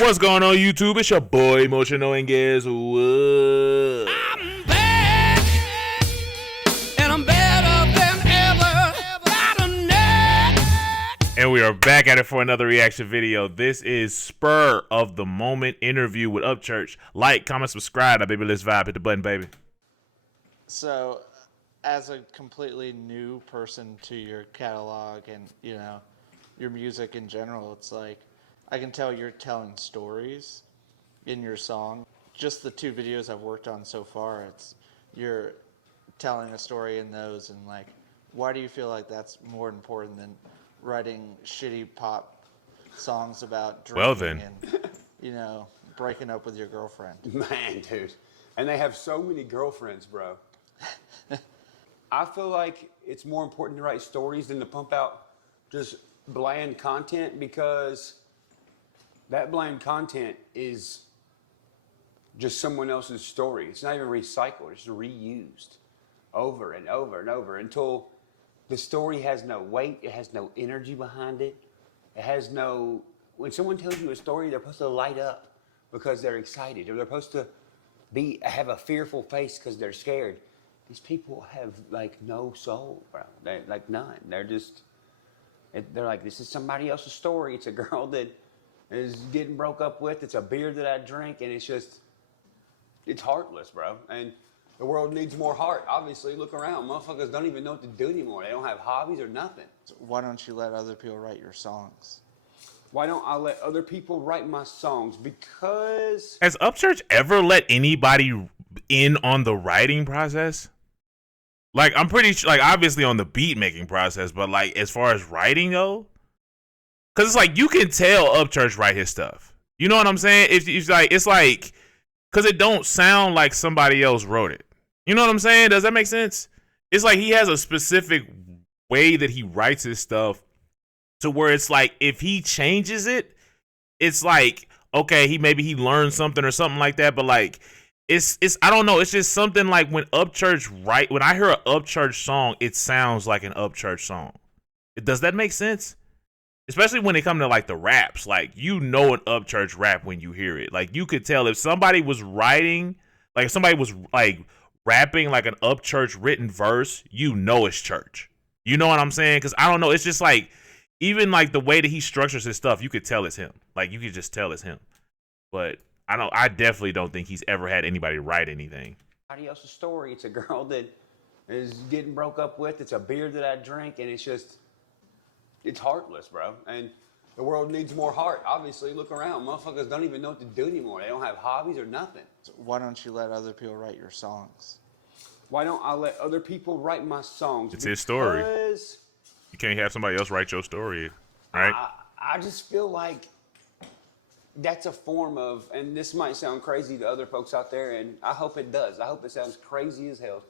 What's going on, YouTube? It's your boy Emotional, and guess what? I'm back, and I'm better than ever. Got a neck. And we are back at it for another reaction video. This is Spur of the Moment interview with Upchurch. Like, comment, subscribe. Now, baby, let's vibe. Hit the button, baby. So, as a completely new person to your catalog and, you know, your music in general, it's like, I can tell you're telling stories in your song. Just the two videos I've worked on so far, you're telling a story in those, and like, why do you feel like that's more important than writing shitty pop songs about drinking and, you know, breaking up with your girlfriend? Man, dude. And they have so many girlfriends, bro. I feel like it's more important to write stories than to pump out just bland content, because that bland content is just someone else's story. It's not even recycled. It's reused over and over and over until the story has no weight. It has no energy behind it. It has no... When someone tells you a story, they're supposed to light up because they're excited, or they're supposed to have a fearful face because they're scared. These people have like no soul, bro. They're like none. They're just... They're like, this is somebody else's story. It's a girl that is getting broke up with. It's a beer that I drink, and it's just, it's heartless, bro. And the world needs more heart. Obviously, look around. Motherfuckers don't even know what to do anymore. They don't have hobbies or nothing. So why don't you let other people write your songs? Why don't I let other people write my songs? Because... Has Upchurch ever let anybody in on the writing process? Like, I'm pretty sure, like, obviously on the beat making process, but like, as far as writing though, because it's like, you can tell Upchurch write his stuff. You know what I'm saying? It's like, because it don't sound like somebody else wrote it. You know what I'm saying? Does that make sense? It's like he has a specific way that he writes his stuff to where it's like, if he changes it, it's like, okay, maybe he learned something or something like that, but like, it's I don't know, it's just something like when Upchurch when I hear an Upchurch song, it sounds like an Upchurch song. Does that make sense? Especially when it comes to like the raps, like, you know, an Upchurch rap when you hear it. Like, you could tell if somebody was writing, like if somebody was like rapping like an Upchurch written verse, you know it's church. You know what I'm saying? Because I don't know, it's just like, even like the way that he structures his stuff, you could tell it's him. Like, you could just tell it's him. But I definitely don't think he's ever had anybody write anything. Somebody else's story. It's a girl that is getting broke up with. It's a beer that I drink, and it's just... It's heartless, bro. And the world needs more heart. Obviously, look around. Motherfuckers don't even know what to do anymore. They don't have hobbies or nothing. So why don't you let other people write your songs? Why don't I let other people write my songs? It's his story. Because You can't have somebody else write your story, right? I just feel like that's a form of, and this might sound crazy to other folks out there, and I hope it does. I hope it sounds crazy as hell.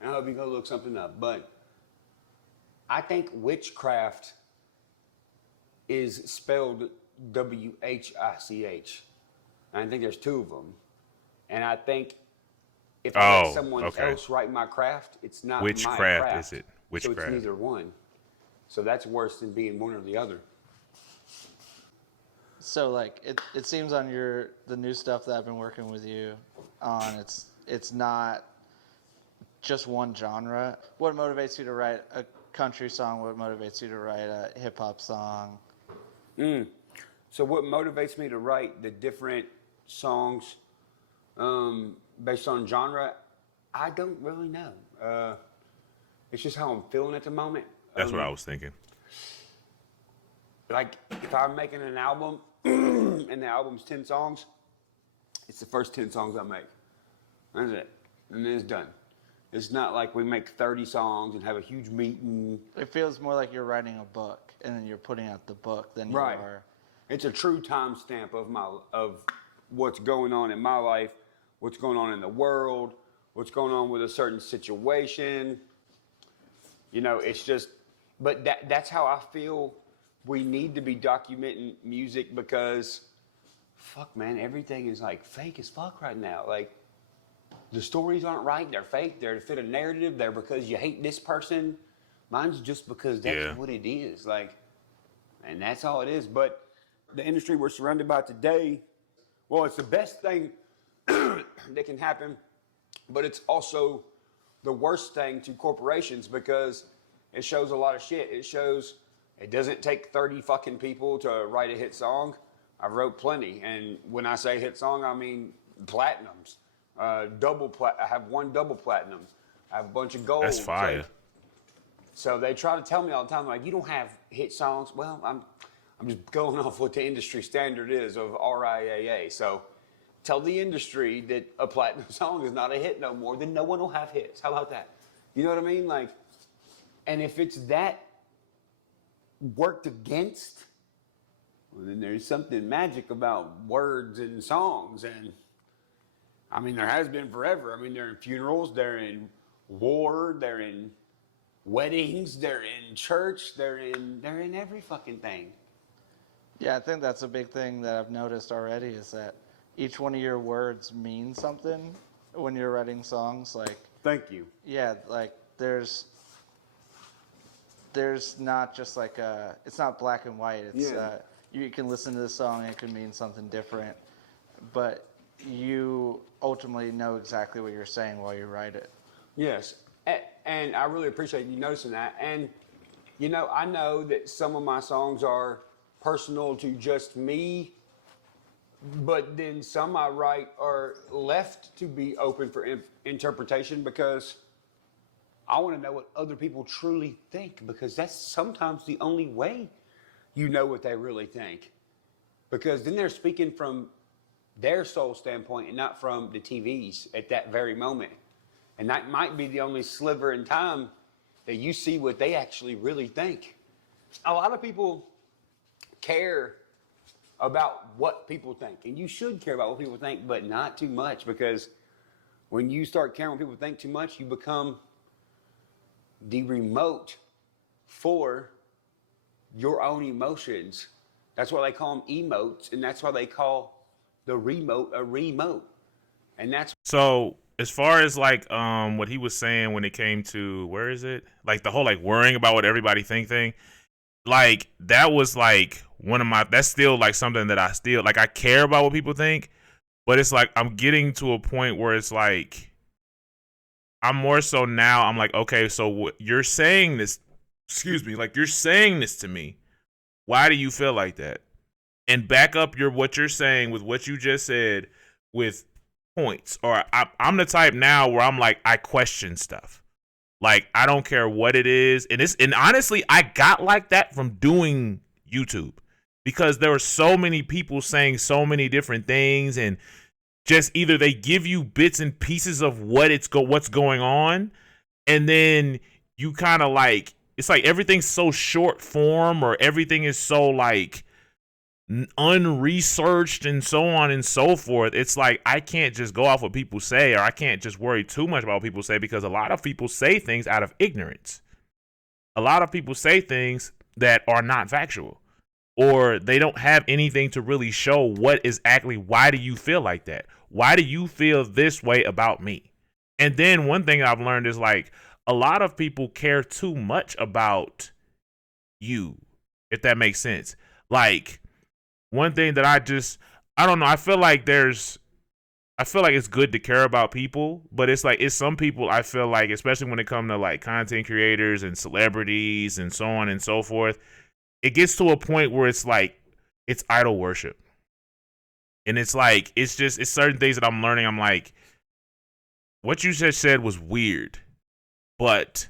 And I hope you go look something up. But I think witchcraft is spelled W-H-I-C-H. And I think there's two of them. And I think if I let someone else write my craft, it's not Which my craft craft. is it? Which so craft? It's neither one. So that's worse than being one or the other. So like, it seems on the new stuff that I've been working with you on, it's not just one genre. What motivates you to write a country song? What motivates you to write a hip hop song? So what motivates me to write the different songs based on genre, I don't really know. It's just how I'm feeling at the moment. That's what I was thinking. Like, if I'm making an album and the album's 10 songs, it's the first 10 songs I make. That's it. And then it's done. It's not like we make 30 songs and have a huge meeting. It feels more like you're writing a book and then you're putting out the book than you are. It's a true timestamp of what's going on in my life, what's going on in the world, what's going on with a certain situation. You know, it's just, but that's how I feel we need to be documenting music, because fuck, man, everything is like fake as fuck right now. Like, the stories aren't right, they're fake, they're to fit a narrative, they're because you hate this person. Mine's just because that's what it is. Like, and that's all it is. But the industry we're surrounded by today, Well, it's the best thing that can happen, but it's also the worst thing to corporations because it shows a lot of shit. It shows it doesn't take 30 fucking people to write a hit song. I wrote plenty, and when I say hit song, I mean platinums. I have 1 double platinum. I have a bunch of gold. That's fire. Like, so they try to tell me all the time, like, you don't have hit songs. Well, I'm just going off what the industry standard is of RIAA. So tell the industry that a platinum song is not a hit no more, then no one will have hits. How about that? You know what I mean? Like, and if it's that worked against, well, then there's something magic about words and songs. And I mean, there has been forever. I mean, they're in funerals, they're in war, they're in weddings, they're in church, they're in every fucking thing. Yeah, I think that's a big thing that I've noticed already is that each one of your words means something when you're writing songs. Like, thank you. Yeah, like there's not just like it's not black and white. It's you can listen to the song and it can mean something different, but you ultimately know exactly what you're saying while you write it. Yes, and I really appreciate you noticing that. And you know, I know that some of my songs are personal to just me, but then some I write are left to be open for interpretation because I want to know what other people truly think, because that's sometimes the only way you know what they really think, because then they're speaking from their soul standpoint and not from the TV's at that very moment. And that might be the only sliver in time that you see what they actually really think. A lot of people care about what people think, and you should care about what people think, but not too much, because when you start caring what people think too much, you become the remote for your own emotions. That's why they call them emotes, and that's why they call the remote a remote. And that's so as far as like what he was saying when it came to, where is it, like the whole like worrying about what everybody think thing, like that was like one of my, that's still like something that I still like, I care about what people think, but it's like I'm getting to a point where it's like I'm more so now I'm like, okay, so you're saying this, excuse me, like you're saying this to me, why do you feel like that? And back up what you're saying with what you just said with points. Or I'm the type now where I'm like, I question stuff. Like, I don't care what it is. And honestly, I got like that from doing YouTube, because there were so many people saying so many different things, and just either they give you bits and pieces of what's going on, and then you kind of like, it's like everything's so short form, or everything is so like unresearched and so on and so forth. It's like I can't just go off what people say, or I can't just worry too much about what people say, because a lot of people say things out of ignorance. A lot of people say things that are not factual, or they don't have anything to really show what is actually, why do you feel like that? Why do you feel this way about me? And then one thing I've learned is like a lot of people care too much about you, if that makes sense. Like, one thing that I don't know, I feel like it's good to care about people, but it's like, it's some people I feel like, especially when it comes to like content creators and celebrities and so on and so forth, it gets to a point where it's like, it's idol worship. And it's like, it's certain things that I'm learning. I'm like, what you just said was weird, but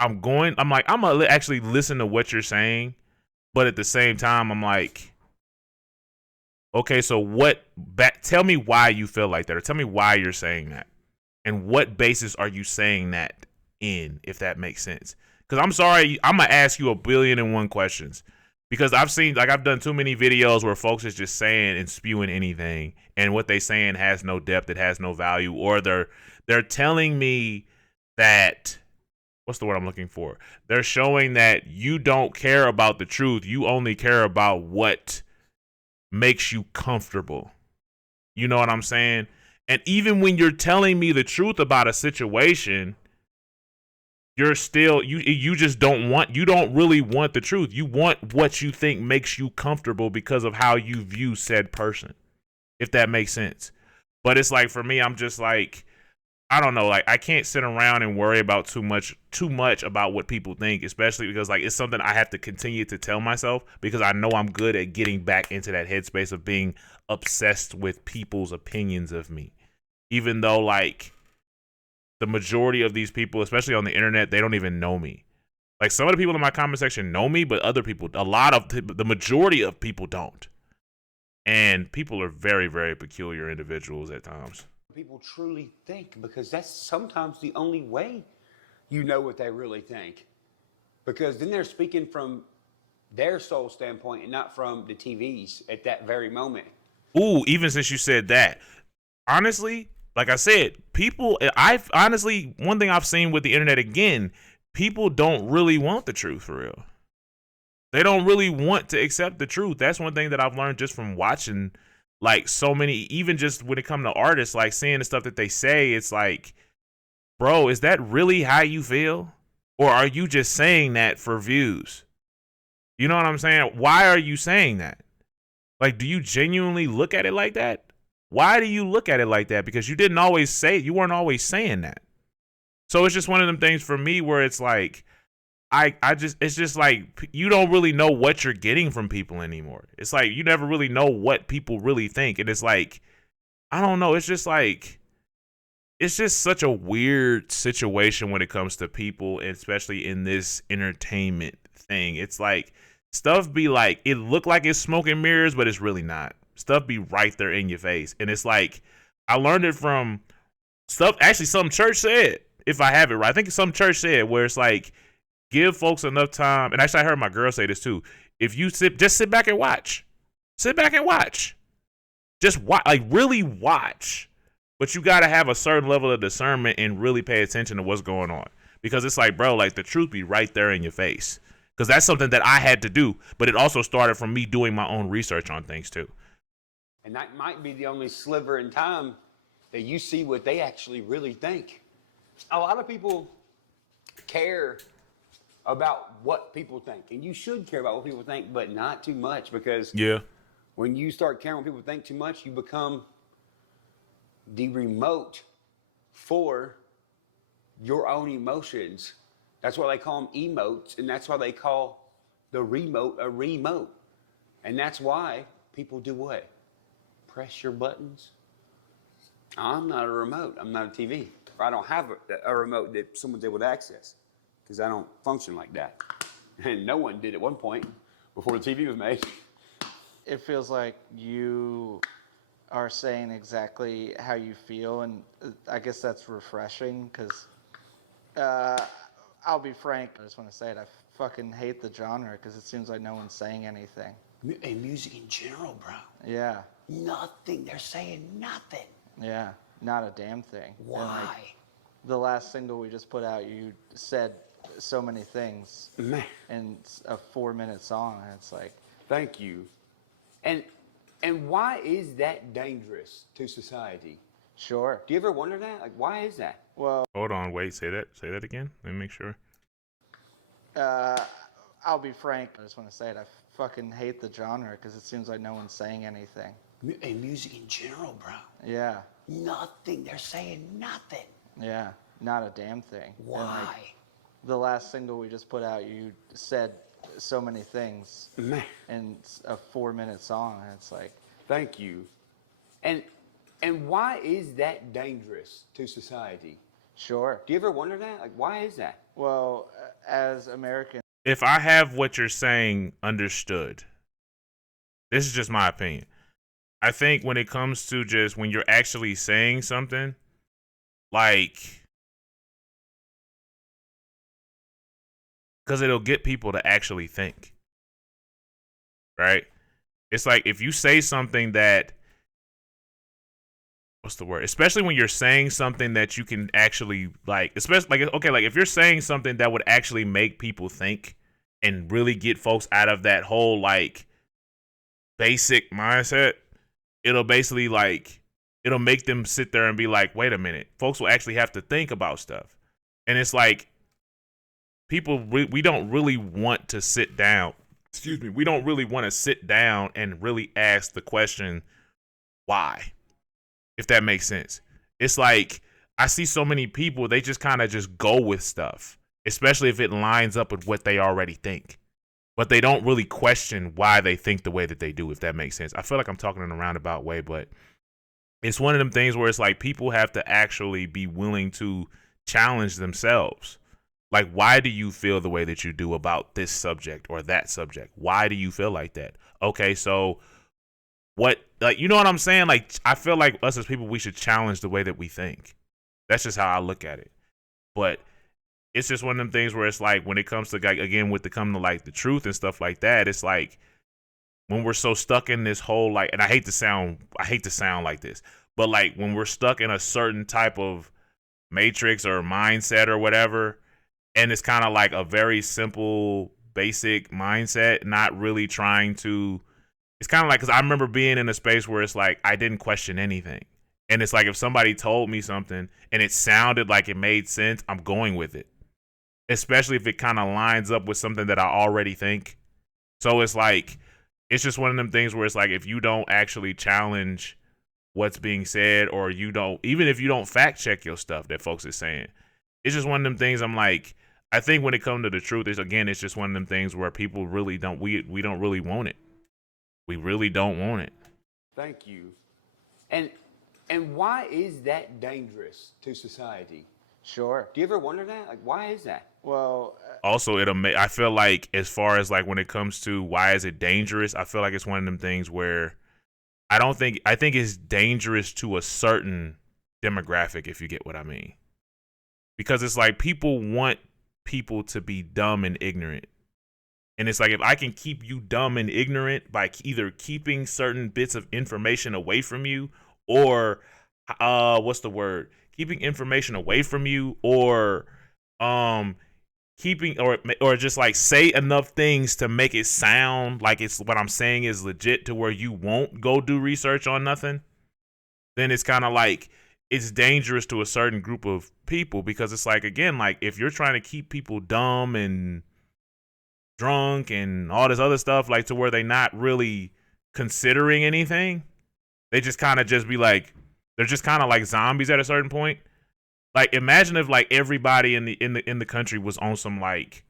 I'm like, I'm gonna actually listen to what you're saying. But at the same time, I'm like, okay, so tell me why you feel like that, or tell me why you're saying that, and what basis are you saying that in, if that makes sense. Because I'm sorry, I'm going to ask you 1,000,000,001 questions, because I've done too many videos where folks is just saying and spewing anything, and what they saying has no depth, it has no value, or they're telling me that, what's the word I'm looking for? They're showing that you don't care about the truth, you only care about what makes you comfortable. You know what I'm saying? And even when you're telling me the truth about a situation, you're still, you just don't really want the truth. You want what you think makes you comfortable because of how you view said person. if that makes sense. But it's like, for me, I'm just like, I don't know, like I can't sit around and worry about too much about what people think, especially because like it's something I have to continue to tell myself, because I know I'm good at getting back into that headspace of being obsessed with people's opinions of me. Even though like the majority of these people, especially on the internet, they don't even know me. Like some of the people in my comment section know me, but other people, the majority of people don't. And people are very, very peculiar individuals at times. People truly think, because that's sometimes the only way you know what they really think, because then they're speaking from their soul standpoint and not from the TV's at that very moment. Ooh, even since you said that, honestly, like I said, I've honestly, one thing I've seen with the internet again, people don't really want the truth for real. They don't really want to accept the truth. That's one thing that I've learned just from watching like so many, even just when it comes to artists, like seeing the stuff that they say, it's like, bro, is that really how you feel? Or are you just saying that for views? You know what I'm saying? Why are you saying that? Like, do you genuinely look at it like that? Why do you look at it like that? Because you weren't always saying that. So it's just one of them things for me where it's like, it's just like, you don't really know what you're getting from people anymore. It's like, you never really know what people really think. And it's like, I don't know. It's just like, it's just such a weird situation when it comes to people, and especially in this entertainment thing. It's like, stuff be like, it look like it's smoke and mirrors, but it's really not. Stuff be right there in your face. And it's like, I learned it from stuff, actually some church said, if I have it right, I think some church said, where it's like, give folks enough time. And actually, I heard my girl say this too. If you just sit back and watch. Sit back and watch. Just watch, like really watch. But you got to have a certain level of discernment and really pay attention to what's going on. Because it's like, bro, like the truth be right there in your face. Because that's something that I had to do. But it also started from me doing my own research on things too. And that might be the only sliver in time that you see what they actually really think. A lot of people care about what people think, and you should care about what people think, but not too much, because when you start caring what people think too much, you become the remote for your own emotions. That's why they call them emotes, and that's why they call the remote a remote. And that's why people do what? Press your buttons. I'm not a remote. I'm not a TV. I don't have a remote that someone's able to access, because I don't function like that. And no one did at one point before the TV was made. It feels like you are saying exactly how you feel, and I guess that's refreshing, because I'll be frank, I just want to say it, I fucking hate the genre, because it seems like no one's saying anything. And music in general, bro. Yeah. Nothing. They're saying nothing. Yeah, not a damn thing. Why? And like, the last single we just put out, you said so many things Man. in a 4-minute song, and it's like, Thank you. And why is that dangerous to society? sure. Do you ever wonder that? Like, why is that? Well, Hold on, wait, say that again. Let me make sure. I'll be frank, I just want to say it, I fucking hate the genre, because it seems like no one's saying anything. And music in general, bro. Yeah. Nothing. They're saying nothing. Yeah, not a damn thing. Why? And like, the last single we just put out, you said so many things Man. in a 4-minute song, and it's like, Thank you. And why is that dangerous to society? sure. Do you ever wonder that? Like, why is that? Well, as Americans, If I have what you're saying understood, this is just my opinion. I think when it comes to just when you're actually saying something, like, because it'll get people to actually think, right? It's like if you say something that, what's the word? Especially when you're saying something that you can actually, like, especially, like, okay, like if you're saying something that would actually make people think and really get folks out of that whole, like, basic mindset, it'll basically, like, it'll make them sit there and be like, wait a minute, folks will actually have to think about stuff. And it's like, people, we don't really want to sit down. We don't really want to sit down and really ask the question, why, if that makes sense. It's like I see so many people, they just kind of just go with stuff, especially if it lines up with what they already think. But they don't really question why they think the way that they do, if that makes sense. I feel like I'm talking in a roundabout way, but it's one of them things where it's like people have to actually be willing to challenge themselves. Like, why do you feel the way that you do about this subject or that subject? Why do you feel like that? Okay, so what, like, you know what I'm saying? Like, I feel like us as people, we should challenge the way that we think. That's just how I look at it. But it's just one of them things where it's like, when it comes to, like, again, with the come to like the truth and stuff like that, it's like when we're so stuck in this whole, like, and I hate to sound like this, but like when we're stuck in a certain type of matrix or mindset or whatever, and it's kind of like a very simple, basic mindset, not really trying to, it's kind of like, because I remember being in a space where it's like I didn't question anything. And it's like if somebody told me something and it sounded like it made sense, I'm going with it. Especially if it kind of lines up with something that I already think. So it's like, it's just one of them things where it's like, if you don't actually challenge what's being said, or you don't, even if you don't fact check your stuff that folks is saying, it's just one of them things. I'm like, I think when it comes to the truth, it's just one of them things where people really don't, we don't really want it. We really don't want it. Thank you. And why is that dangerous to society? Sure. Do you ever wonder that? Like, why is that? Well, Also, I feel like, as far as like when it comes to why is it dangerous, I feel like it's one of them things where I think it's dangerous to a certain demographic, if you get what I mean. Because it's like people want people to be dumb and ignorant. And it's like, if I can keep you dumb and ignorant by either keeping certain bits of information away from you, or keeping information away from you, or keeping, or just like say enough things to make it sound like it's what I'm saying is legit, to where you won't go do research on nothing, then it's kind of like it's dangerous to a certain group of people. Because it's like, again, like if you're trying to keep people dumb and drunk and all this other stuff, like to where they not really considering anything, they just kind of just be like, they're just kind of like zombies at a certain point. Like, imagine if like everybody in the country was on some, like,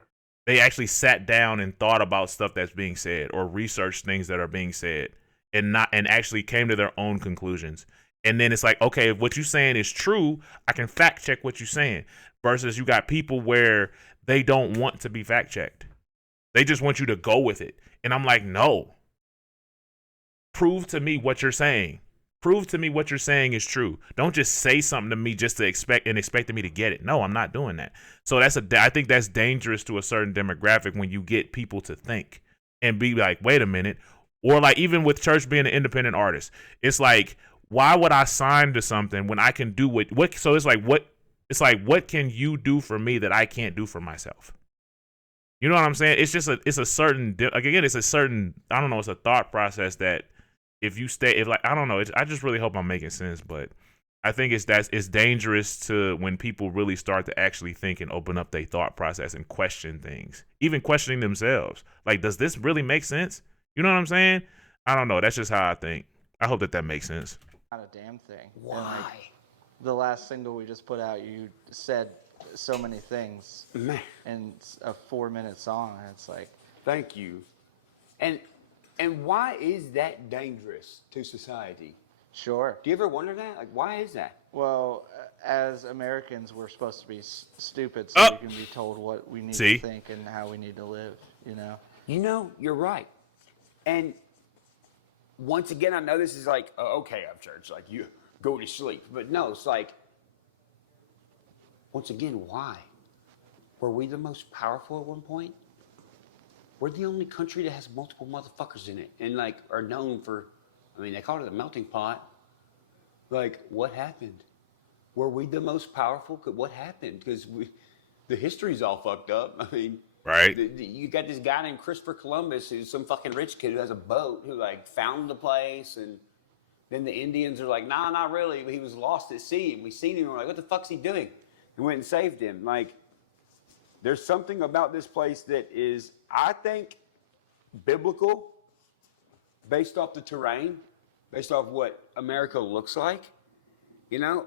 they actually sat down and thought about stuff that's being said, or researched things that are being said, and actually came to their own conclusions. And then it's like, okay, if what you're saying is true, I can fact check what you're saying. Versus you got people where they don't want to be fact checked. They just want you to go with it. And I'm like, no. Prove to me what you're saying. Prove to me what you're saying is true. Don't just say something to me just to expect me to get it. No, I'm not doing that. So I think that's dangerous to a certain demographic, when you get people to think and be like, wait a minute. Or like, even with Church being an independent artist, it's like, why would I sign to something when I can do what? So it's like, what can you do for me that I can't do for myself? You know what I'm saying? It's a certain, like, again, it's a certain, I don't know, it's a thought process that I don't know, I just really hope I'm making sense, but I think it's dangerous to when people really start to actually think and open up their thought process and question things, even questioning themselves. Like, does this really make sense? You know what I'm saying? I don't know. That's just how I think. I hope that makes sense. not a damn thing. Why? And like, the last single we just put out, you said so many things Man, in a 4-minute song, and it's like, thank you. And why is that dangerous to society? sure. Do you ever wonder that? Like, why is that? Well, as Americans, we're supposed to be stupid, so we can be told what we need to think and how we need to live, you know? You know, you're right. And once again, I know this is like, oh, okay, Upchurch, like, you go to sleep. But no, it's like, once again, why? Were we the most powerful at one point? We're the only country that has multiple motherfuckers in it and, like, are known for, I mean, they call it a melting pot. Like, what happened? Were we the most powerful? What happened? Because the history's all fucked up. I mean, right? You got this guy named Christopher Columbus, who's some fucking rich kid who has a boat, who, like, found the place, and then the Indians are like, nah, not really. He was lost at sea, and we seen him, and we're like, what the fuck's he doing? And went and saved him. Like, there's something about this place that is, I think, biblical, based off the terrain. based off what America looks like, you know,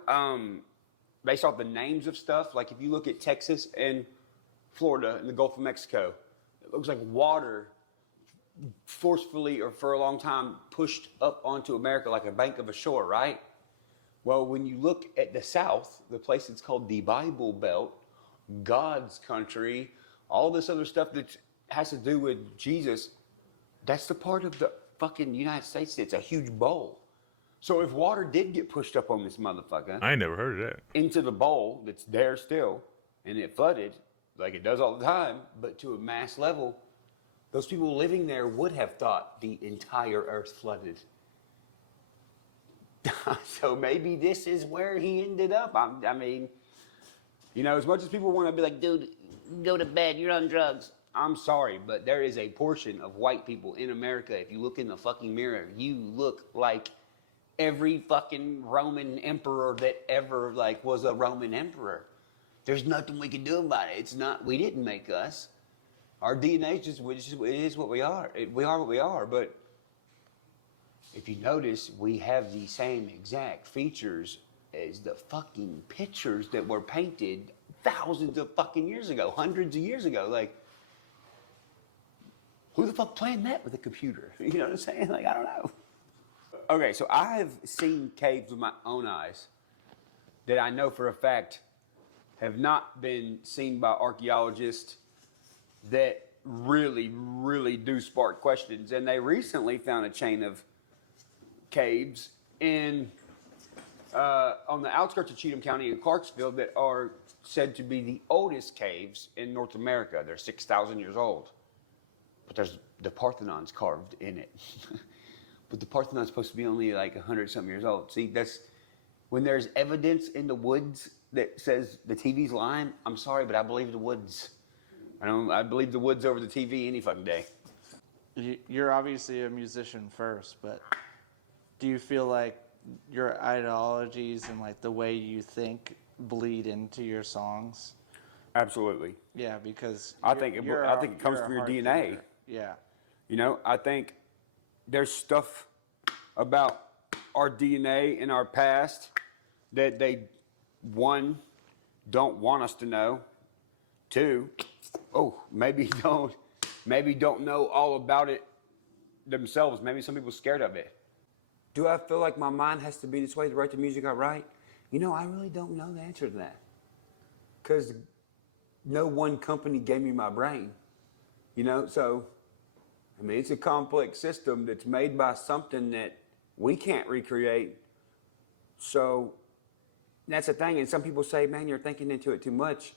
based off the names of stuff. Like if you look at Texas and Florida and the Gulf of Mexico, it looks like water forcefully or for a long time pushed up onto America like a bank of a shore, right? Well, when you look at the South, the place that's called the Bible Belt, God's country, all this other stuff that has to do with Jesus, that's the part of the fucking United States that's a huge bowl. So if water did get pushed up on this motherfucker, I ain't never heard of that. into the bowl that's there still, and it flooded, like it does all the time, but to a mass level, those people living there would have thought the entire earth flooded. So maybe this is where he ended up. I mean, you know, as much as people want to be like, dude, go to bed, you're on drugs. I'm sorry, but there is a portion of white people in America, if you look in the fucking mirror, you look like every fucking Roman emperor that ever, like, was a Roman emperor. There's nothing we can do about it. It's not, we didn't make us. Our DNA is just, it is what we are. We are what we are, but if you notice, we have the same exact features as the fucking pictures that were painted thousands of fucking years ago, hundreds of years ago. Like, who the fuck planned that with a computer? You know what I'm saying? Like, I don't know. Okay, so I have seen caves with my own eyes that I know for a fact have not been seen by archaeologists that really, really do spark questions. And they recently found a chain of caves in on the outskirts of Cheatham County in Clarksville that are said to be the oldest caves in North America. They're 6,000 years old. But there's the Parthenon's carved in it. But the Parthenon's supposed to be only like 100-something years old. See, that's when there's evidence in the woods that says the TV's lying. I'm sorry, but I believe the woods. I believe the woods over the TV any fucking day. You're obviously a musician first, but do you feel like your ideologies and like the way you think bleed into your songs? Absolutely. Yeah, because I think it comes from your DNA. Thinker. Yeah. You know, I think there's stuff about our DNA and our past that they, one, don't want us to know. Two, maybe don't know all about it themselves. Maybe some people are scared of it. Do I feel like my mind has to be this way to write the music I write? You know, I really don't know the answer to that. Because no one company gave me my brain. You know, so, I mean, it's a complex system that's made by something that we can't recreate. So, that's the thing. And some people say, man, you're thinking into it too much.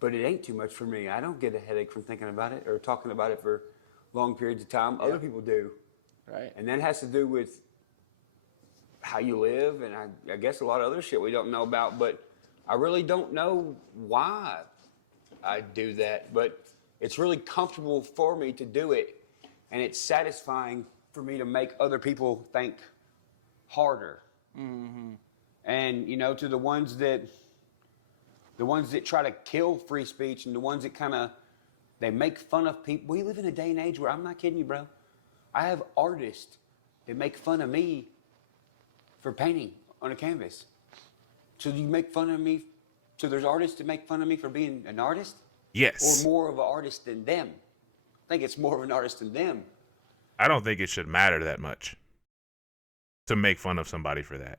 But it ain't too much for me. I don't get a headache from thinking about it or talking about it for long periods of time. Other people do. Right. And that has to do with how you live and I guess a lot of other shit we don't know about. But I really don't know why I do that. But it's really comfortable for me to do it. And it's satisfying for me to make other people think harder. Mm-hmm. And, you know, to the ones that try to kill free speech and the ones that kind of, they make fun of people. We live in a day and age where, I'm not kidding you, bro. I have artists that make fun of me for painting on a canvas. So you make fun of me, so there's artists that make fun of me for being an artist? Yes. Or more of an artist than them? I think it's more of an artist than them. I don't think it should matter that much to make fun of somebody for that.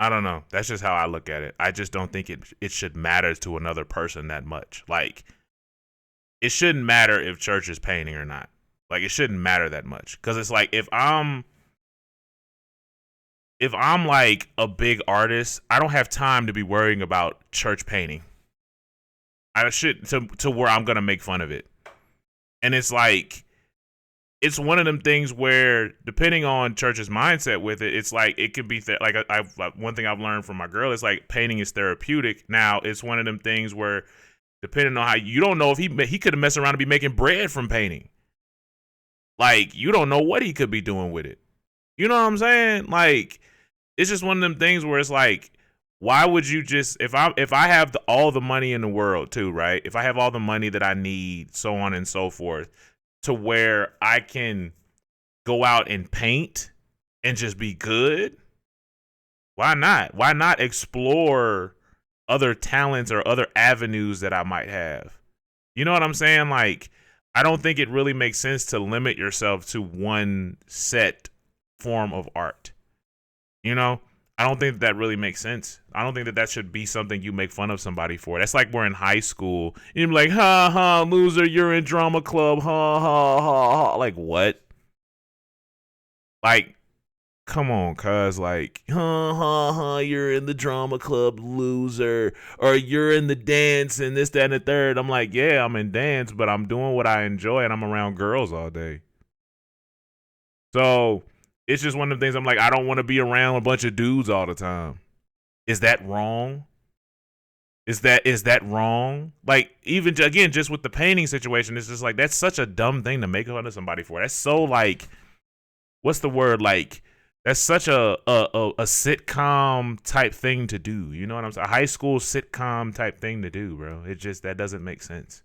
I don't know. That's just how I look at it. I just don't think it should matter to another person that much. Like, it shouldn't matter if Church is painting or not. Like, it shouldn't matter that much. Because it's like, if I'm like a big artist, I don't have time to be worrying about Church painting. I should, to where I'm going to make fun of it. And it's like, it's one of them things where, depending on Church's mindset with it, it's like it could be like one thing I've learned from my girl is like painting is therapeutic. Now it's one of them things where, depending on how, you don't know if he could have messed around and be making bread from painting. Like, you don't know what he could be doing with it. You know what I'm saying? Like, it's just one of them things where it's like, why would you just, if I have all the money in the world too, right? If I have all the money that I need, so on and so forth, to where I can go out and paint and just be good? Why not? Why not explore other talents or other avenues that I might have? You know what I'm saying? Like, I don't think it really makes sense to limit yourself to one set form of art. You know, I don't think that really makes sense. I don't think that that should be something you make fun of somebody for. That's like we're in high school. And you're like, ha ha, loser, you're in drama club, ha ha ha ha. Like, what? Like, come on, cuz, like, ha ha ha, you're in the drama club, loser. Or you're in the dance and this, that, and the third. I'm like, yeah, I'm in dance, but I'm doing what I enjoy and I'm around girls all day. So it's just one of the things I'm like, I don't want to be around a bunch of dudes all the time. Is that wrong? Is that wrong? Like, even again, just with the painting situation, it's just like, that's such a dumb thing to make fun of somebody for. That's so like, what's the word? Like, that's such a sitcom type thing to do. You know what I'm saying? A high school sitcom type thing to do, bro. It just, that doesn't make sense.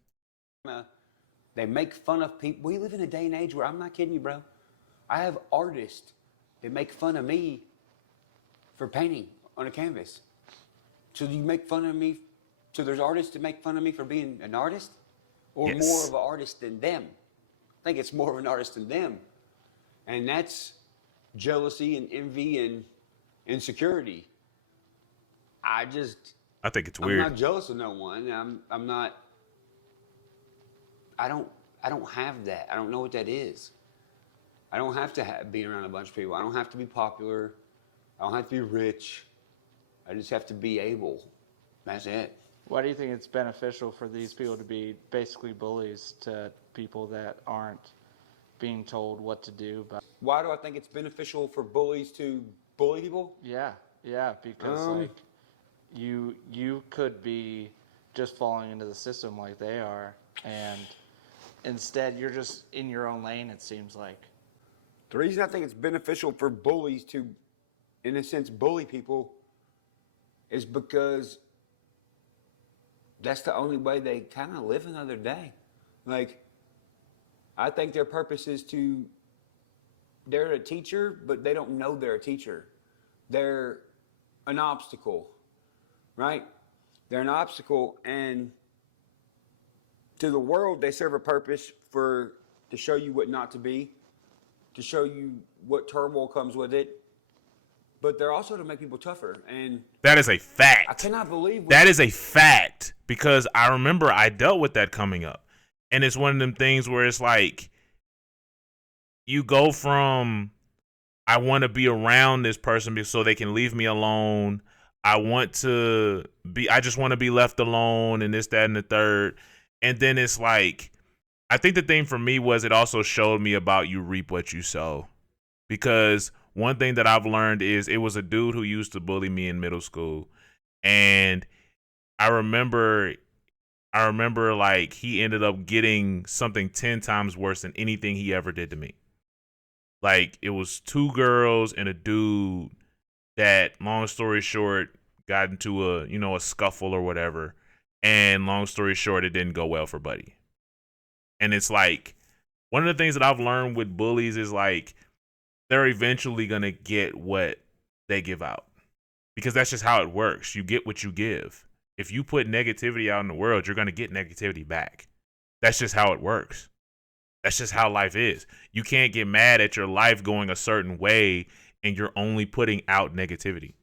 They make fun of people. We live in a day and age where, I'm not kidding you, bro, I have artists that make fun of me for painting on a canvas. So you make fun of me, so there's artists that make fun of me for being an artist? Or Yes. more of an artist than them? I think it's more of an artist than them. And that's jealousy and envy and insecurity. I think it's weird. I'm not jealous of no one. I'm not, I don't have that. I don't know what that is. I don't have to be around a bunch of people. I don't have to be popular. I don't have to be rich. I just have to be able. That's it. Why do you think it's beneficial for these people to be basically bullies to people that aren't being told what to do? Why do I think it's beneficial for bullies to bully people? Yeah, because like you could be just falling into the system like they are, and instead you're just in your own lane, it seems like. The reason I think it's beneficial for bullies to, in a sense, bully people is because that's the only way they kind of live another day. Like, I think their purpose is to, they're a teacher, but they don't know they're a teacher. They're an obstacle, right? They're an obstacle, and to the world, they serve a purpose to show you what not to be, to show you what turmoil comes with it, but they're also to make people tougher. And that is a fact. I cannot believe that is a fact, because I remember I dealt with that coming up, and it's one of them things where it's like, you go from, I want to be around this person so they can leave me alone. I just want to be left alone, and this, that, and the third. And then it's like, I think the thing for me was, it also showed me about you reap what you sow. Because one thing that I've learned is, it was a dude who used to bully me in middle school. And I remember like, he ended up getting something 10 times worse than anything he ever did to me. Like, it was 2 girls and a dude that, long story short, got into a scuffle or whatever. And long story short, it didn't go well for Buddy. And it's like, one of the things that I've learned with bullies is like, they're eventually going to get what they give out, because that's just how it works. You get what you give. If you put negativity out in the world, you're going to get negativity back. That's just how it works. That's just how life is. You can't get mad at your life going a certain way and you're only putting out negativity.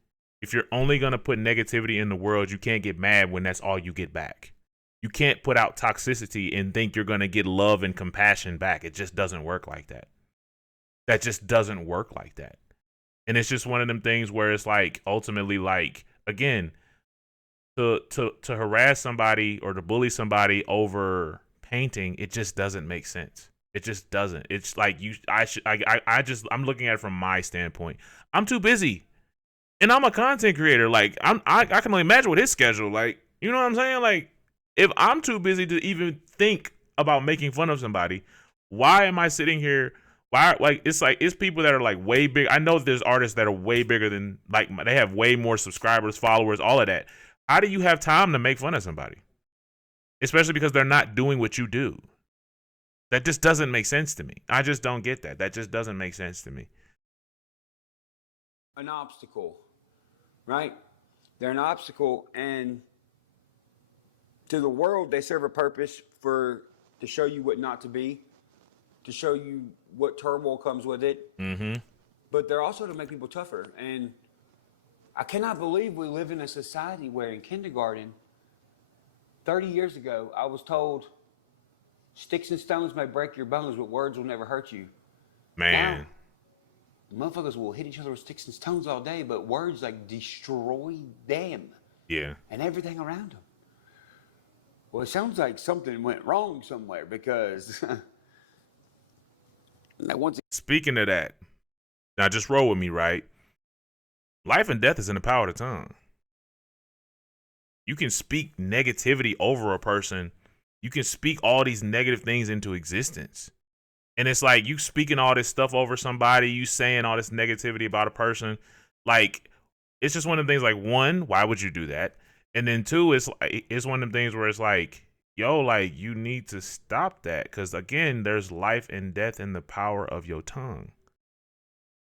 If you're only going to put negativity in the world, you can't get mad when that's all you get back. You can't put out toxicity and think you're going to get love and compassion back. It just doesn't work like that. That just doesn't work like that. And it's just one of them things where it's like, ultimately, like, again, to harass somebody or to bully somebody over painting, it just doesn't make sense. It just doesn't. It's like, I'm looking at it from my standpoint. I'm too busy, and I'm a content creator. Like, I can only imagine what his schedule, like, you know what I'm saying? Like, if I'm too busy to even think about making fun of somebody, why am I sitting here? Why, like, it's people that are like way big. I know there's artists that are way bigger than, like, they have way more subscribers, followers, all of that. How do you have time to make fun of somebody? Especially because they're not doing what you do. That just doesn't make sense to me. I just don't get that. That just doesn't make sense to me. An obstacle, right? They're an obstacle, and to the world, they serve a purpose to show you what not to be, to show you what turmoil comes with it. Mm-hmm. But they're also to make people tougher. And I cannot believe we live in a society where in kindergarten, 30 years ago, I was told, sticks and stones may break your bones, but words will never hurt you. Man. Now, motherfuckers will hit each other with sticks and stones all day, but words like destroy them. Yeah. And everything around them. Well, it sounds like something went wrong somewhere because Speaking of that, now just roll with me, right? Life and death is in the power of the tongue. You can speak negativity over a person. You can speak all these negative things into existence. And it's like you speaking all this stuff over somebody, you saying all this negativity about a person. Like, it's just one of the things, like, one, why would you do that? And then two, it's one of the things where it's like, yo, like, you need to stop that. Because, again, there's life and death in the power of your tongue.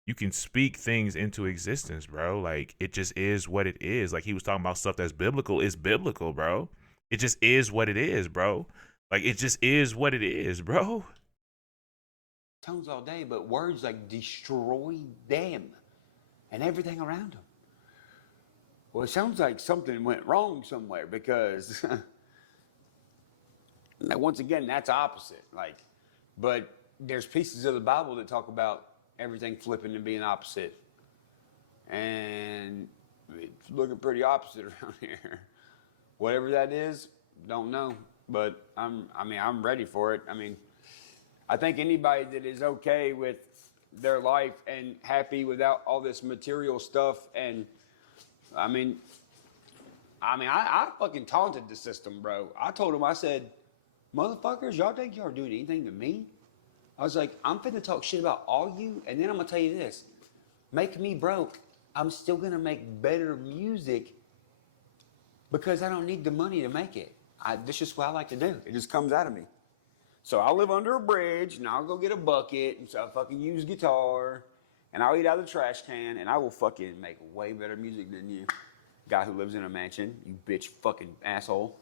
You can speak things into existence, bro. Like, it just is what it is. Like, he was talking about stuff that's biblical. It's biblical, bro. It just is what it is, bro. Like, it just is what it is, bro. Tongues all day, but words like destroy them and everything around them. Well, it sounds like something went wrong somewhere because once again, that's opposite. Like, but there's pieces of the Bible that talk about everything flipping and being opposite. And it's looking pretty opposite around here. Whatever that is, don't know. But I'm ready for it. I mean, I think anybody that is okay with their life and happy without all this material stuff, and I fucking taunted the system, bro. I told him, I said, motherfuckers, y'all think y'all are doing anything to me? I was like, I'm finna talk shit about all you, and then I'm gonna tell you this. Make me broke, I'm still gonna make better music because I don't need the money to make it. This is just what I like to do. It just comes out of me. So I'll live under a bridge, and I'll go get a bucket, and so I'll fucking use guitar, and I'll eat out of the trash can, and I will fucking make way better music than you. Guy who lives in a mansion, you bitch fucking asshole.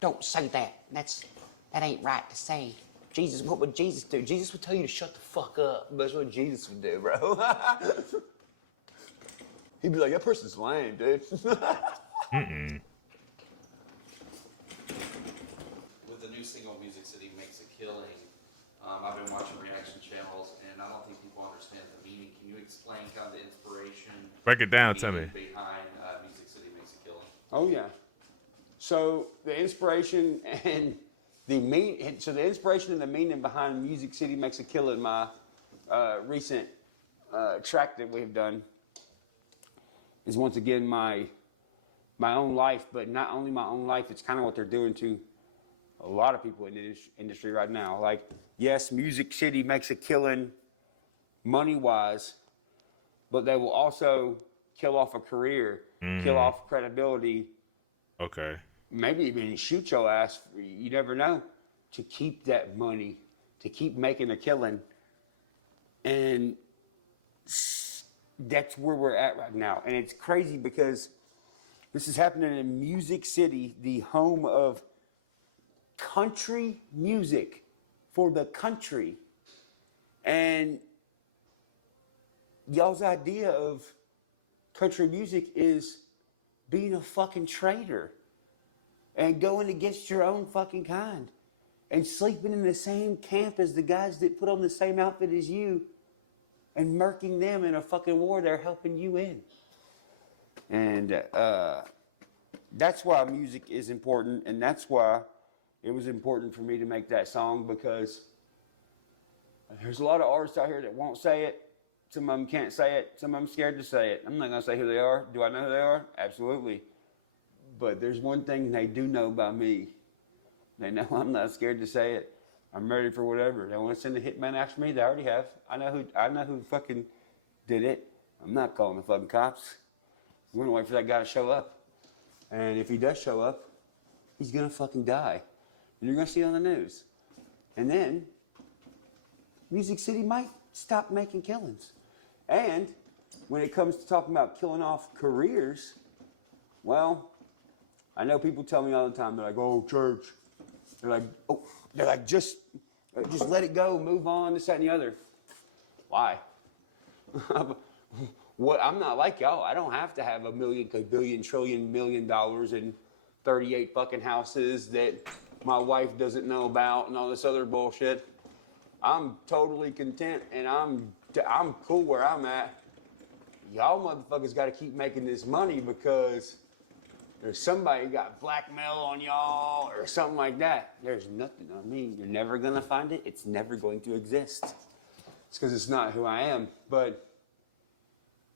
Don't say that. That ain't right to say. Jesus, what would Jesus do? Jesus would tell you to shut the fuck up. That's what Jesus would do, bro. He'd be like, that person's lame, dude. Mm-mm. With the new single, Music City Makes a Killing, I've been watching reaction channels, and I don't think people understand the meaning. Can you explain kind of the inspiration? Break it down to me. Behind Music City Makes a Killing. Oh, yeah. So the inspiration and the meaning behind Music City Makes a Killing, my recent track that we've done, is once again my own life, but not only my own life, it's kind of what they're doing to a lot of people in the industry right now. Like, yes, Music City makes a killing money-wise, but they will also kill off a career, kill off credibility. Okay. Maybe even shoot your ass, you never know, to keep that money, to keep making a killing. And that's where we're at right now. And it's crazy because this is happening in Music City, the home of country music for the country. And y'all's idea of country music is being a fucking traitor and going against your own fucking kind and sleeping in the same camp as the guys that put on the same outfit as you and murking them in a fucking war they're helping you in. And that's why music is important, and that's why it was important for me to make that song, because there's a lot of artists out here that won't say it. Some of them can't say it. Some of them scared to say it. I'm not going to say who they are. Do I know who they are? Absolutely. But there's one thing they do know about me. They know I'm not scared to say it. I'm ready for whatever. They want to send a hitman after me. They already have. I know who fucking did it. I'm not calling the fucking cops. We're going to wait for that guy to show up. And if he does show up, he's going to fucking die. and you're going to see it on the news. And then Music City might stop making killings. And when it comes to talking about killing off careers, well, I know people tell me all the time, they're like, oh, church. They're like, just let it go, move on, this, that, and the other. Why? What? I'm not like y'all. I don't have to have $1 million, billion, trillion, $1 million and 38 fucking houses that my wife doesn't know about and all this other bullshit. I'm totally content and I'm cool where I'm at. Y'all motherfuckers got to keep making this money because there's somebody got blackmail on y'all or something like that. There's nothing on me. You're never gonna find it. It's never going to exist. It's because it's not who I am. But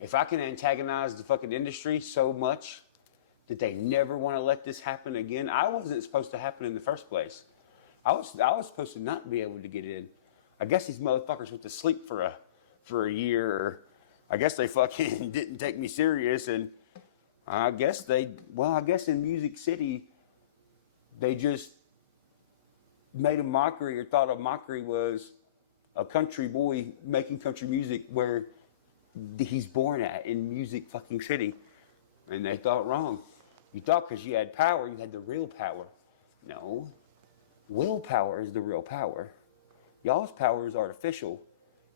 if I can antagonize the fucking industry so much that they never want to let this happen again, I wasn't supposed to happen in the first place. I was supposed to not be able to get in. I guess these motherfuckers went to sleep for a year, or I guess they fucking didn't take me serious, and I guess in Music City, they just made a mockery or thought a mockery was a country boy making country music where he's born at in Music fucking City. And they thought wrong. You thought because you had power, you had the real power. No. Willpower is the real power. Y'all's power is artificial.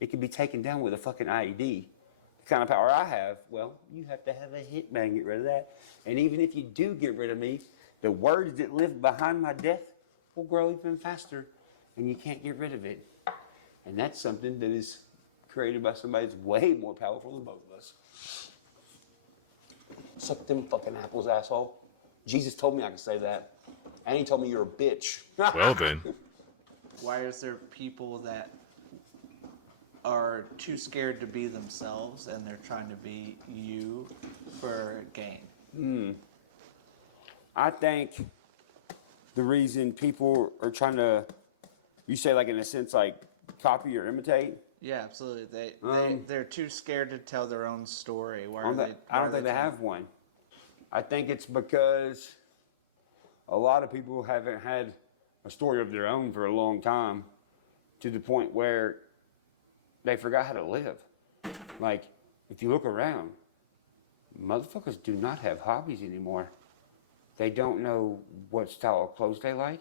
It can be taken down with a fucking IED. The kind of power I have, well, you have to have a hitman to get rid of that. And even if you do get rid of me, the words that live behind my death will grow even faster, and you can't get rid of it. And that's something that is created by somebody that's way more powerful than both of us. Suck them fucking apples, asshole. Jesus told me I could say that. And he told me you're a bitch. Well then. Why is there people that are too scared to be themselves and they're trying to be you for gain? I think the reason people are trying to, you say like in a sense like copy or imitate? Yeah, absolutely. They're too scared to tell their own story. I don't think they have one. I think it's because a lot of people haven't had a story of their own for a long time, to the point where they forgot how to live. Like, if you look around, motherfuckers do not have hobbies anymore. They don't know what style of clothes they like.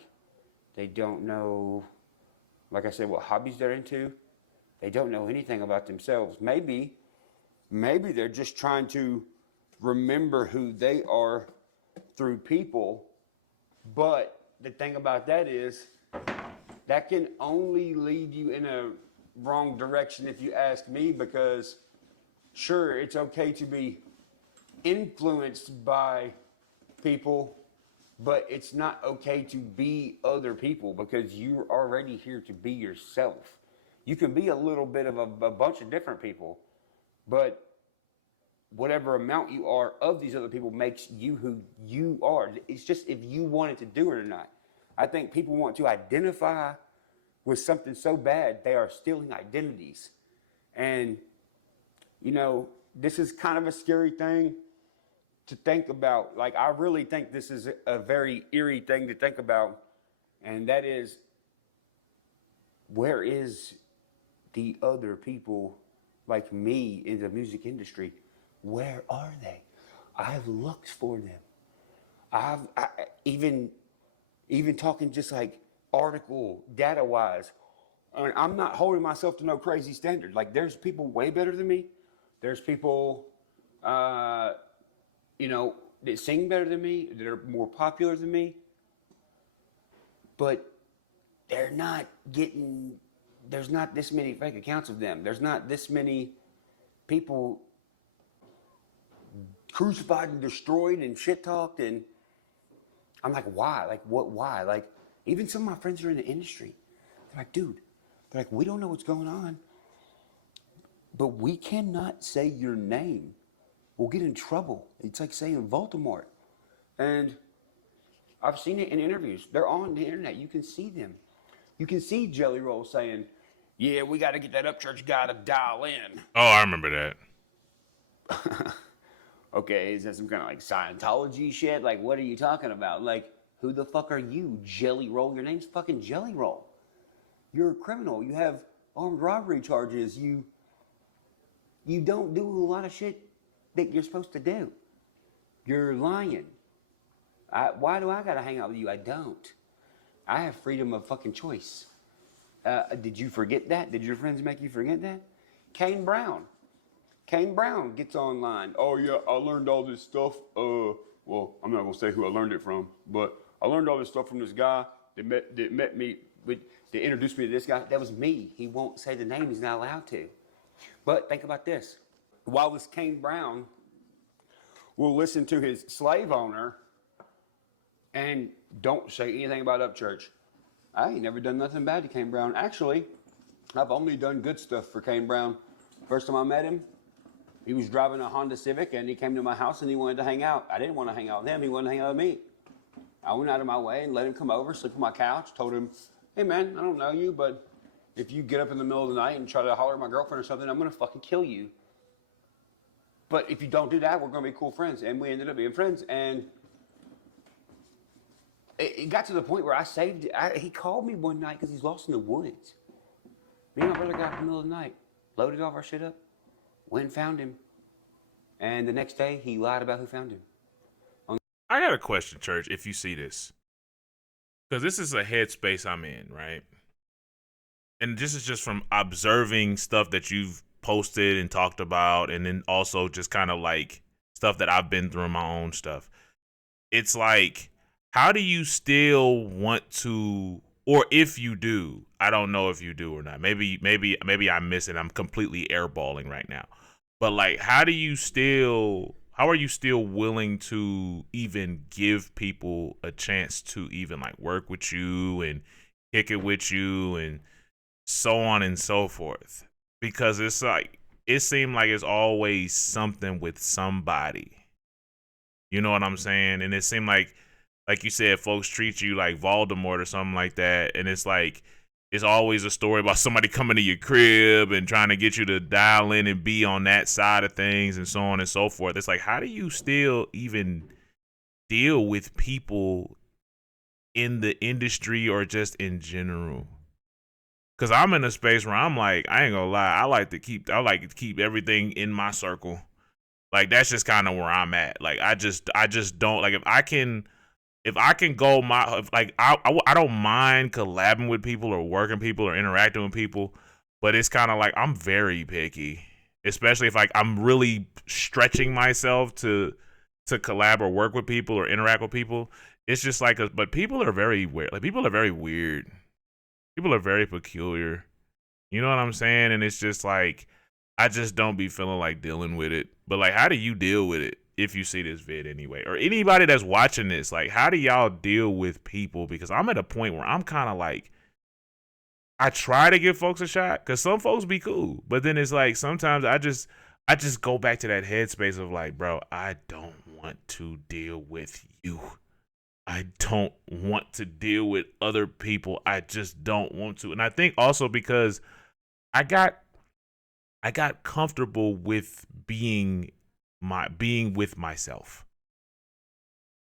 They don't know, like I said, what hobbies they're into. They don't know anything about themselves. Maybe they're just trying to remember who they are through people. But the thing about that is, that can only lead you in a wrong direction if you ask me, because sure, it's okay to be influenced by people, but it's not okay to be other people, because you're already here to be yourself. You can be a little bit of a bunch of different people, but whatever amount you are of these other people makes you who you are. It's just if you wanted to do it or not. I think people want to identify with something so bad, they are stealing identities. And, you know, this is kind of a scary thing to think about. Like, I really think this is a very eerie thing to think about. And that is, where is the other people like me in the music industry? Where are they? I've looked for them. I even talking just like article data wise. I mean, I'm not holding myself to no crazy standard. Like, there's people way better than me. There's people, you know, that sing better than me, that are more popular than me. But they're not getting, there's not this many fake accounts of them. There's not this many people crucified and destroyed and shit talked. And I'm like, why? Like, what, why? Like, even some of my friends are in the industry. They're like, dude, they're like, we don't know what's going on, but we cannot say your name. We'll get in trouble. It's like saying Voldemort. And I've seen it in interviews. They're on the internet. You can see them. You can see Jelly Roll saying, yeah, we got to get that Upchurch guy to dial in. Oh, I remember that. Okay, is that some kind of like Scientology shit? Like, what are you talking about? Like, Who the fuck are you, Jelly Roll? Your name's fucking Jelly Roll. You're a criminal. You have armed robbery charges. You don't do a lot of shit that you're supposed to do. You're lying. Why do I gotta hang out with you? I don't. I have freedom of fucking choice. Did you forget that? Did your friends make you forget that? Kane Brown. Kane Brown gets online. Oh yeah, I learned all this stuff. Well, I'm not gonna say who I learned it from, but I learned all this stuff from this guy that met me, that introduced me to this guy. That was me. He won't say the name. He's not allowed to. But think about this. While this Kane Brown will listen to his slave owner and don't say anything about Upchurch. I ain't never done nothing bad to Kane Brown. Actually, I've only done good stuff for Kane Brown. First time I met him, he was driving a Honda Civic and he came to my house and he wanted to hang out. I didn't want to hang out with him. He wanted to hang out with me. I went out of my way and let him come over, sleep on my couch, told him, hey man, I don't know you, but if you get up in the middle of the night and try to holler at my girlfriend or something, I'm going to fucking kill you. But if you don't do that, we're going to be cool friends. And we ended up being friends. And it got to the point where I saved it. He called me one night because he's lost in the woods. Me and my brother got up in the middle of the night, loaded all of our shit up, went and found him. And the next day, he lied about who found him. I got a question, Church, if you see this. Because this is a headspace I'm in, right? And this is just from observing stuff that you've posted and talked about, and then also just kind of like stuff that I've been through in my own stuff. It's like, how do you still want to, or if you do, I don't know if you do or not. Maybe I miss it. I'm completely airballing right now. But like, how are you still willing to even give people a chance to even like work with you and kick it with you and so on and so forth? Because it's like, it seemed like it's always something with somebody. You know what I'm saying? And it seemed like you said, folks treat you like Voldemort or something like that. And it's like, it's always a story about somebody coming to your crib and trying to get you to dial in and be on that side of things and so on and so forth. It's like, how do you still even deal with people in the industry or just in general? Because I'm in a space where I'm like, I ain't gonna lie, I like to keep everything in my circle. Like, that's just kind of where I'm at. Like, I just don't, like, if I can go I don't mind collabing with people or working people or interacting with people, but it's kind of like I'm very picky, especially if like I'm really stretching myself to collab or work with people or interact with people. It's just like, but people are very weird. Like, people are very weird. People are very peculiar. You know what I'm saying? And it's just like, I just don't be feeling like dealing with it. But like, how do you deal with it? If you see this vid anyway, or anybody that's watching this, like, how do y'all deal with people? Because I'm at a point where I'm kind of like, I try to give folks a shot because some folks be cool, but then it's like, sometimes I just go back to that headspace of like, bro, I don't want to deal with you. I don't want to deal with other people. I just don't want to. And I think also because I got comfortable with being with myself.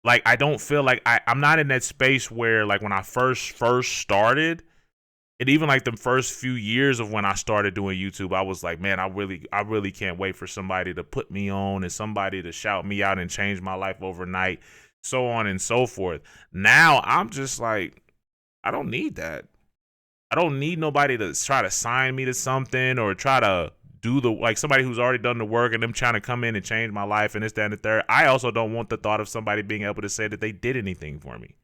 Like, I don't feel like I'm not in that space where, like, when I first started, and even like the first few years of when I started doing YouTube, I was like, man, I really can't wait for somebody to put me on and somebody to shout me out and change my life overnight, so on and so forth. Now I'm just like, I don't need that. I don't need nobody to try to sign me to something or try to do like somebody who's already done the work and them trying to come in and change my life and this, that, and the third. I also don't want the thought of somebody being able to say that they did anything for me.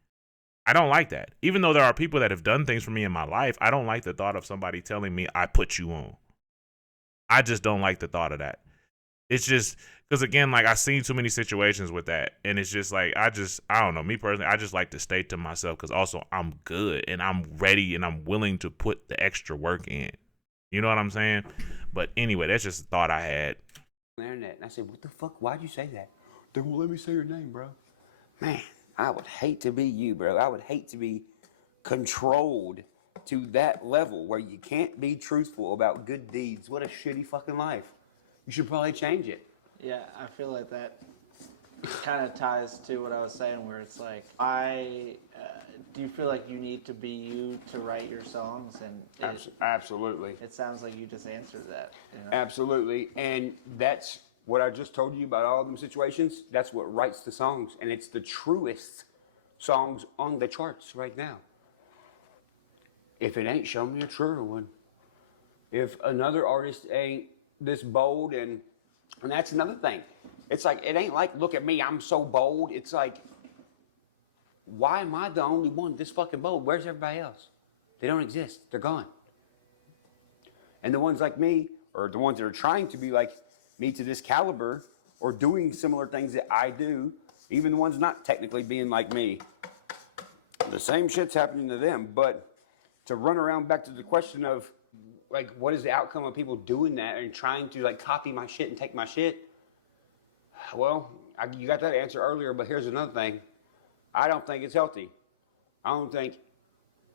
I don't like that. Even though there are people that have done things for me in my life, I don't like the thought of somebody telling me I put you on. I just don't like the thought of that. It's just because, again, like, I've seen too many situations with that. And it's just like, I don't know. Me personally, I just like to stay to myself because also I'm good and I'm ready and I'm willing to put the extra work in. You know what I'm saying? But anyway, that's just a thought I had. Internet. And I said, what the fuck? Why'd you say that? They won't let me say your name, bro. Man, I would hate to be you, bro. I would hate to be controlled to that level where you can't be truthful about good deeds. What a shitty fucking life. You should probably change it. Yeah, I feel like that kind of ties to what I was saying, where it's like, do you feel like you need to be you to write your songs? And Absolutely. it sounds like you just answered that. You know? Absolutely. And that's what I just told you about all of them situations. That's what writes the songs. And it's the truest songs on the charts right now. If it ain't, show me a truer one. If another artist ain't this bold, and that's another thing. It's like, it ain't like, look at me, I'm so bold. It's like, why am I the only one this fucking bold? Where's everybody else? They don't exist. They're gone. And the ones like me, or the ones that are trying to be like me to this caliber, or doing similar things that I do, even the ones not technically being like me, the same shit's happening to them. But to run around back to the question of, like, what is the outcome of people doing that and trying to, like, copy my shit and take my shit? Well, you got that answer earlier, but here's another thing. I don't think it's healthy. I don't think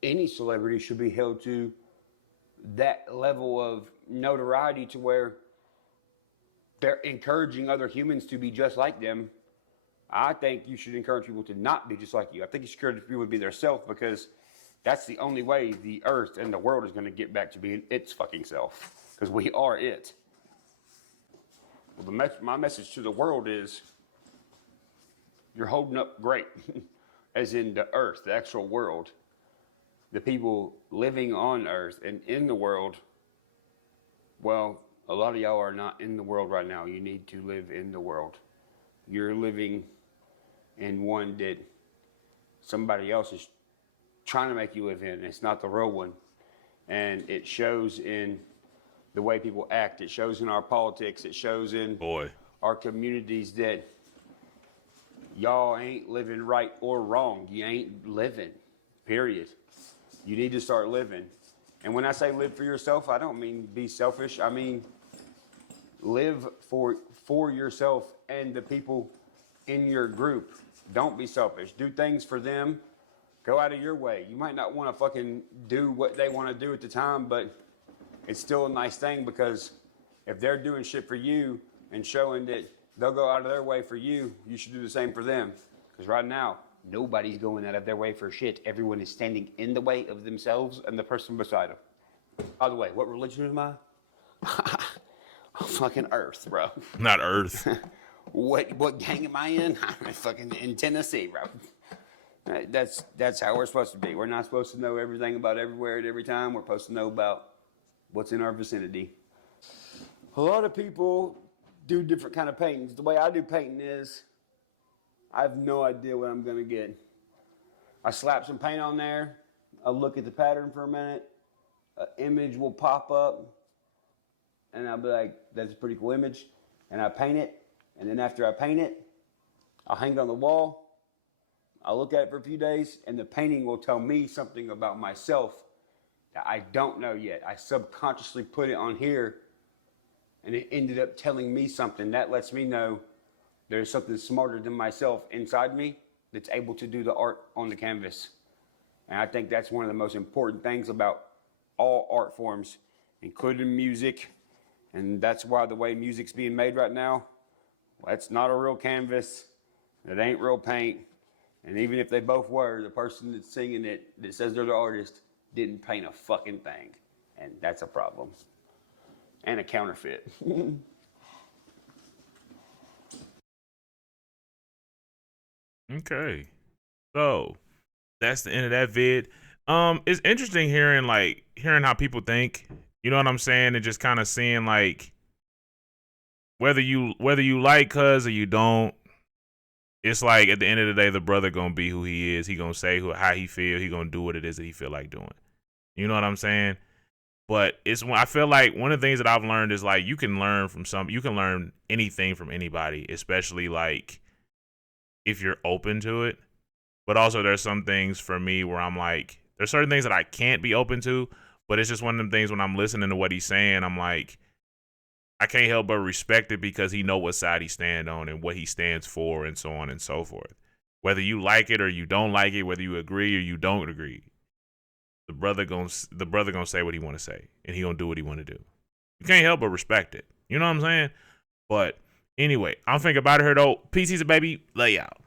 any celebrity should be held to that level of notoriety to where they're encouraging other humans to be just like them. I think you should encourage people to not be just like you. I think you should encourage people to be their self, because that's the only way the earth and the world is going to get back to being its fucking self, because we are it. Well, my message to the world is, you're holding up great, as in the earth, the actual world. The people living on earth and in the world, well, a lot of y'all are not in the world right now. You need to live in the world. You're living in one that somebody else is trying to make you live in. It's not the real one. And it shows in the way people act. It shows in our politics. It shows in our communities that y'all ain't living right or wrong. You ain't living, period. You need to start living. And when I say live for yourself, I don't mean be selfish. I mean live for yourself and the people in your group. Don't be selfish. Do things for them. Go out of your way. You might not want to fucking do what they want to do at the time, but it's still a nice thing, because if they're doing shit for you and showing that they'll go out of their way for you, you should do the same for them. Because right now, nobody's going out of their way for shit. Everyone is standing in the way of themselves and the person beside them. By the way, what religion am I? Fucking Earth, bro. Not Earth. What gang am I in? I'm fucking in Tennessee, bro. That's how we're supposed to be. We're not supposed to know everything about everywhere at every time. We're supposed to know about what's in our vicinity. A lot of people do different kind of paintings. The way I do painting is, I have no idea what I'm gonna get. I slap some paint on there. I look at the pattern for a minute. An image will pop up, and I'll be like, that's a pretty cool image. And I paint it. And then after I paint it, I'll hang it on the wall. I'll look at it for a few days, and the painting will tell me something about myself that I don't know yet. I subconsciously put it on here, and it ended up telling me something. That lets me know there's something smarter than myself inside me that's able to do the art on the canvas. And I think that's one of the most important things about all art forms, including music. And that's why the way music's being made right now, well, that's not a real canvas. It ain't real paint. And even if they both were, the person that's singing it, that says they're the artist, didn't paint a fucking thing. And that's a problem. And a counterfeit. Okay. So that's the end of that vid. It's interesting hearing how people think. You know what I'm saying? And just kind of seeing like whether you like cuz or you don't. It's like at the end of the day, the brother gonna be who he is. He gonna say how he feel. He gonna do what it is that he feel like doing. You know what I'm saying? But I feel like one of the things that I've learned is like you can learn anything from anybody, especially like if you're open to it. But also there's some things for me where I'm like, there's certain things that I can't be open to, but it's just one of them things when I'm listening to what he's saying, I'm like, I can't help but respect it because he know what side he stand on and what he stands for and so on and so forth. Whether you like it or you don't like it, whether you agree or you don't agree, the brother gonna say what he want to say and he gonna do what he want to do. You can't help but respect it. You know what I'm saying? But Anyway, I'm thinking about her though. PC's a baby. Lay out.